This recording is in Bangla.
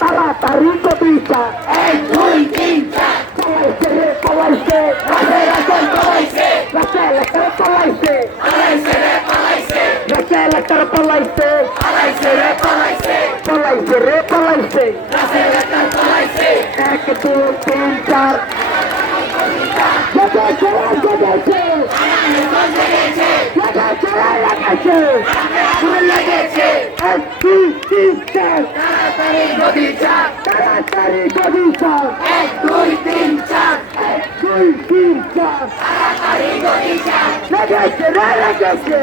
তাড়াতাড়ি কবিতা 1 2 3 4 পালাইছে রে পালাইছে পালাইছে রে পালাইছে 1 2 3 4 তাড়াতাড়ি কবিতা 1 2 3 4 লাগাইছে রে লাগাইছে